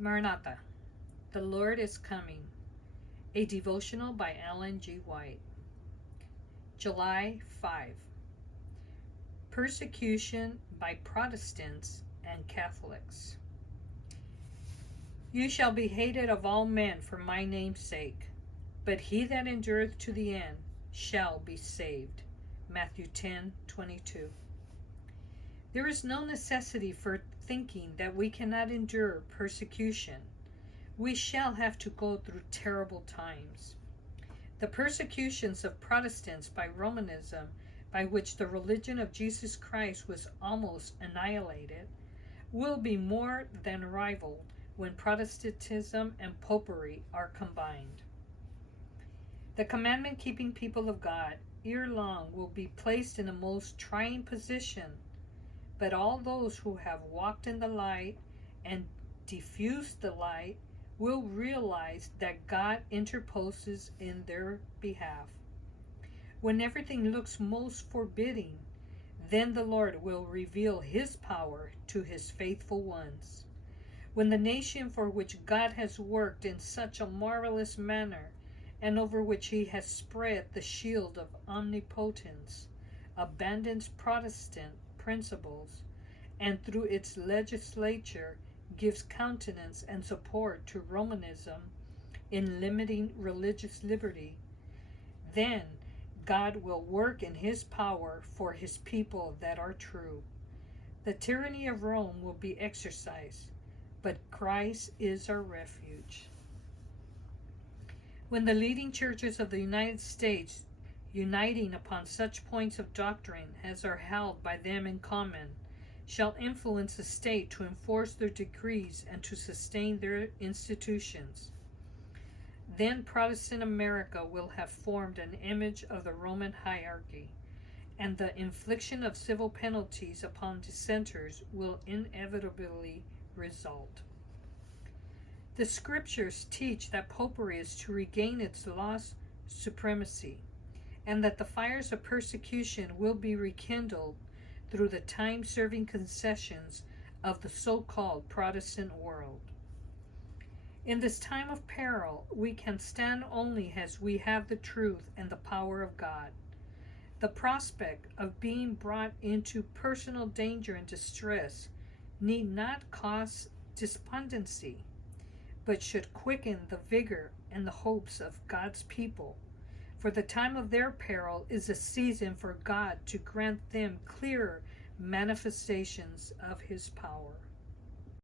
Maranatha, the Lord is coming. A devotional by Ellen G. White. July 5. Persecution by Protestants and Catholics. You shall be hated of all men for my name's sake, but he that endureth to the end shall be saved. Matthew 10:22. There is no necessity for thinking that we cannot endure persecution. We shall have to go through terrible times. The persecutions of Protestants by Romanism, by which the religion of Jesus Christ was almost annihilated, will be more than rivaled when Protestantism and Popery are combined. The commandment-keeping people of God ere long will be placed in a most trying position, but all those who have walked in the light and diffused the light will realize that God interposes in their behalf. When everything looks most forbidding, then the Lord will reveal his power to his faithful ones. When the nation for which God has worked in such a marvelous manner and over which he has spread the shield of omnipotence abandons Protestant principles and through its legislature gives countenance and support to Romanism in limiting religious liberty, then God will work in his power for his people that are true. The tyranny of Rome will be exercised, but Christ is our refuge. When the leading churches of the United States, uniting upon such points of doctrine as are held by them in common, shall influence the state to enforce their decrees and to sustain their institutions, then Protestant America will have formed an image of the Roman hierarchy, and the infliction of civil penalties upon dissenters will inevitably result. The scriptures teach that Popery is to regain its lost supremacy, and that the fires of persecution will be rekindled through the time-serving concessions of the so-called Protestant world. In this time of peril, we can stand only as we have the truth and the power of God. The prospect of being brought into personal danger and distress need not cause despondency, but should quicken the vigor and the hopes of God's people. For the time of their peril is a season for God to grant them clearer manifestations of his power.